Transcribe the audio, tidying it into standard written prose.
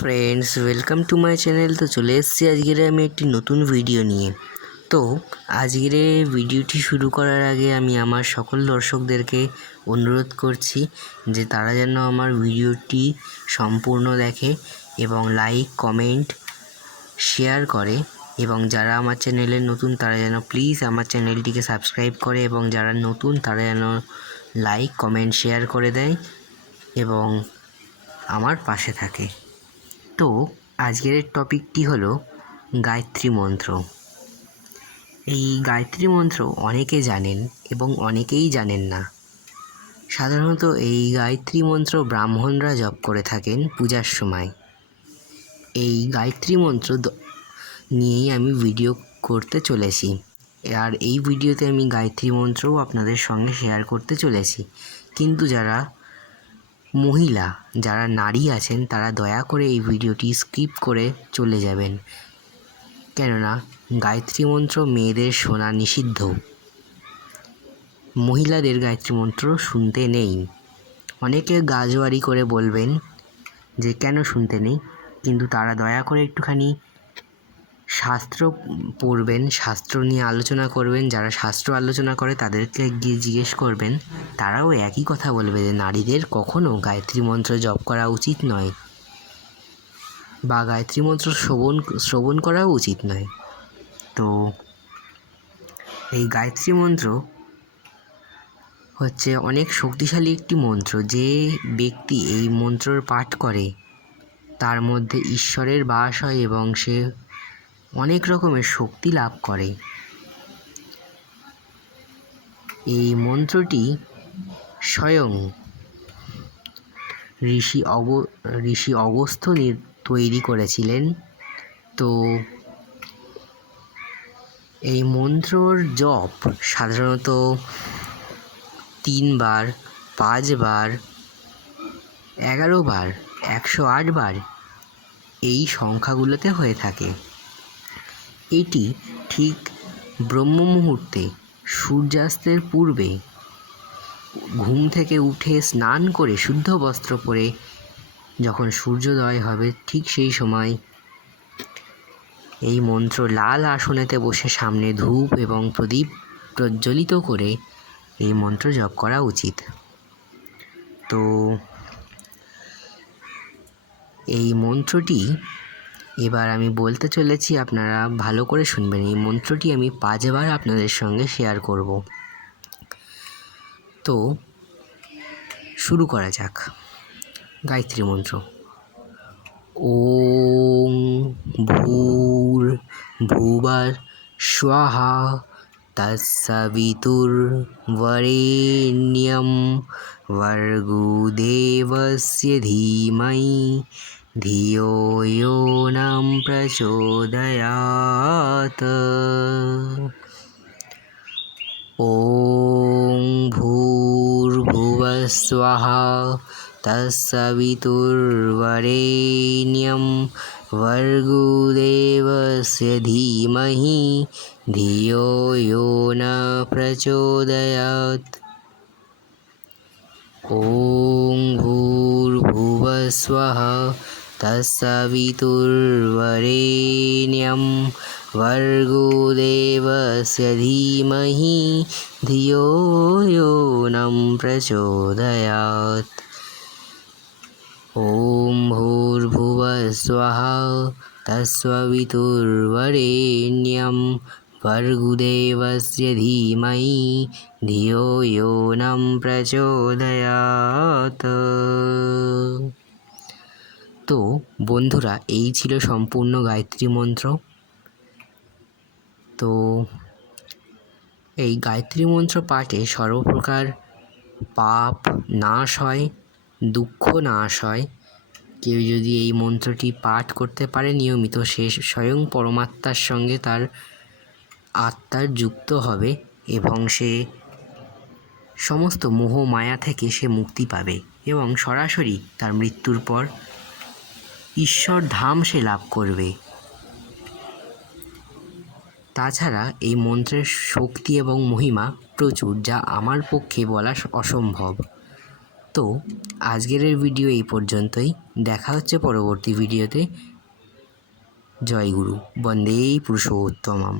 Friends, welcome to my channel. তো চলে এসেছি আজকের আমি একটি নতুন ভিডিও নিয়ে। তো আজকের ভিডিওটি শুরু করার আগে আমি আমার সকল দর্শকদেরকে অনুরোধ করছি যে তারা যেন আমার ভিডিওটি সম্পূর্ণ দেখে এবং লাইক, কমেন্ট, শেয়ার করে, এবং যারা আমার চ্যানেলে নতুন তারা যেন প্লিজ আমার চ্যানেলটিকে সাবস্ক্রাইব করে, এবং যারা নতুন তারা যেন লাইক, কমেন্ট, শেয়ার করে দেয় এবং আমার পাশে থাকে। তো আজকের টপিকটি হলো গায়ত্রী মন্ত্র। এই গায়ত্রী মন্ত্র অনেকে জানেন এবং অনেকেই জানেন না। সাধারণত এই গায়ত্রী মন্ত্র ব্রাহ্মণরা জপ করে থাকেন পূজার সময়। এই গায়ত্রী মন্ত্র নিয়েই আমি ভিডিও করতে চলেছি, আর এই ভিডিওতে আমি গায়ত্রী মন্ত্রও আপনাদের সঙ্গে শেয়ার করতে চলেছি। কিন্তু যারা নারী আছেন তারা দয়া করে এই ভিডিওটি স্কিপ করে চলে যাবেন, কেননা গায়ত্রী মন্ত্র মেয়েদের শোনা নিষিদ্ধ। মহিলাদের গায়ত্রী মন্ত্র শুনতে নেই। অনেকে গাজোয়ারি করে বলবেন যে কেন শুনতে নেই, কিন্তু তারা দয়া করে একটুখানি শাস্ত্র পড়বেন, শাস্ত্র নিয়ে আলোচনা করবেন। যারা শাস্ত্র আলোচনা করে তাদেরকে গিয়ে জিজ্ঞেস করবেন, তারাও একই কথা বলবে যে নারীদের কখনো গায়ত্রী মন্ত্র জপ করা উচিত নয় বা গায়ত্রী মন্ত্র শ্রবণ করাও উচিত নয়। তো এই গায়ত্রী মন্ত্র হচ্ছে অনেক শক্তিশালী একটি মন্ত্র। যে ব্যক্তি এই মন্ত্রর পাঠ করে তার মধ্যে ঈশ্বরের বাস হয় এবং সে অনেক রকমের শক্তি লাভ করে। এই মন্ত্রটি স্বয়ং ঋষি অগস্ত্য তৈরি করেছিলেন। তো এই মন্ত্রর জপ সাধারণত 3 বার, 5 বার, 11 বার, 108 বার এই সংখ্যাগুলোতে হয়ে থাকে। এটি ঠিক ব্রহ্ম মুহূর্তে সূর্যাস্তের পূর্বে ঘুম থেকে উঠে স্নান করে শুদ্ধ বস্ত্র পরে যখন সূর্যোদয় হবে ঠিক সেই সময় এই মন্ত্র লাল আসনেতে বসে সামনে ধূপ এবং প্রদীপ প্রজ্বলিত করে এই মন্ত্র জপ করা উচিত। তো এই মন্ত্রটি এবার আমি বলতে চলেছি, আপনারা ভালো করে শুনবেন। এই মন্ত্রটি আমি 5 বার আপনাদের সঙ্গে শেয়ার করব। তো শুরু করা যাক। গায়ত্রী মন্ত্র। ওং ভূর্ভুবঃ স্বাহা তৎসবিতুর্বরেণ্যং ভর্গো দেবস্য ধীমহি ধিयो यो न प्रचोदयात्। ॐ भूर्भुवः स्वः तत्सवितुर्वरेण्यं भर्गो देवस्य धीमहि धियो यो न प्रचोदयात्। ॐ भूर्भुवः स्वः तत्सवितुर्वरेण्यं भर्गो देवस्य धीमहि धियो यो न प्रचोदयात्। ॐ भूर्भुवः स्वः तत्सवितुर्वरेण्यं भर्गो देवस्य धीमहि धियो यो न प्रचोदयात्। তো বন্ধুরা, এই ছিল সম্পূর্ণ গায়ত্রী মন্ত্র। তো এই গায়ত্রী মন্ত্র পাঠে সর্বপ্রকার পাপ নাশ হয়, দুঃখ নাশ হয়। কেউ যদি এই মন্ত্রটি পাঠ করতে পারে নিয়মিত, সে স্বয়ং পরমাত্মার সঙ্গে তার আত্মার যুক্ত হবে এবং সে সমস্ত মোহ মায়া থেকে সে মুক্তি পাবে এবং সরাসরি তার মৃত্যুর পর ঈশ্বর ধাম সে লাভ করবে। তাছাড়া এই মন্ত্রের শক্তি এবং মহিমা প্রচুর, যা আমার পক্ষে বলা অসম্ভব। তো আজকের এই ভিডিও এই পর্যন্তই। দেখা হচ্ছে পরবর্তী ভিডিওতে। জয় গুরু, বন্দে পুরুষোত্তমম।